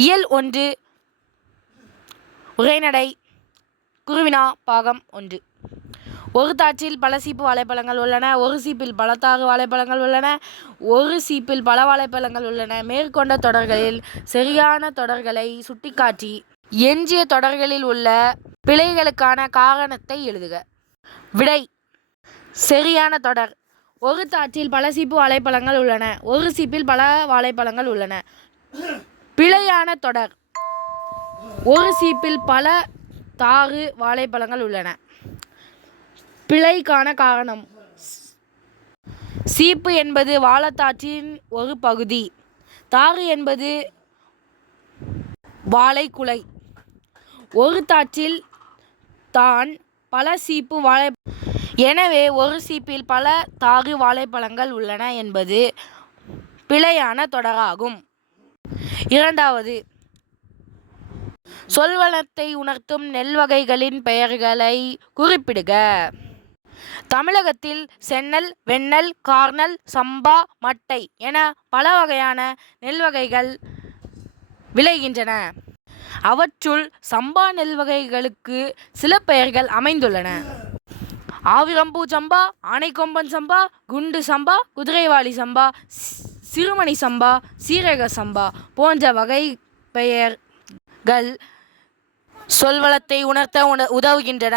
இயல் 1 உரைநடை குருவினா பாகம் 1. ஒரு தாற்றில் பல சீப்பு வாழைப்பழங்கள் உள்ளன. ஒரு சீப்பில் பல தாறு வாழைப்பழங்கள் உள்ளன. ஒரு சீப்பில் பல வாழைப்பழங்கள் உள்ளன. மேற்கொண்ட தொடர்களில் சரியான தொடர்களை சுட்டிக்காட்டி எஞ்சிய தொடர்களில் உள்ள பிழைகளுக்கான காரணத்தை எழுதுக. விடை: சரியான தொடர். ஒரு தாற்றில் பல சீப்பு வாழைப்பழங்கள் உள்ளன. ஒரு சீப்பில் பல வாழைப்பழங்கள் உள்ளன. பிழையான தொடர். ஒரு சீப்பில் பல தாறு வாழைப்பழங்கள் உள்ளன. பிழைக்கான காரணம்: சீப்பு என்பது வாழைத்தாற்றின் ஒரு பகுதி. தாறு என்பது வாழைக்குலை. ஒரு தாற்றில் தான் பல சீப்பு வாழை எனவே ஒரு சீப்பில் பல தாறு வாழைப்பழங்கள் உள்ளன என்பது பிழையான தொடராகும். இரண்டாவது, சொல்வளத்தை உணர்த்தும் நெல் வகைகளின் பெயர்களை குறிப்பிடுக. தமிழகத்தில் செந்நெல், வெண்ணெல், கார்நெல், சம்பா, மட்டை என பல வகையான நெல் வகைகள் விளைகின்றன. அவற்றுள் சம்பா நெல் வகைகளுக்கு சில பெயர்கள் அமைந்துள்ளன. ஆவிரம்பூ சம்பா, ஆனைக்கொம்பன் சம்பா, குண்டு சம்பா, குதிரைவாலி சம்பா, சிறுமணி சம்பா, சீரக சம்பா போன்ற வகை பெயர்கள் சொல்வளத்தை உணர்த்த உதவுகின்றன.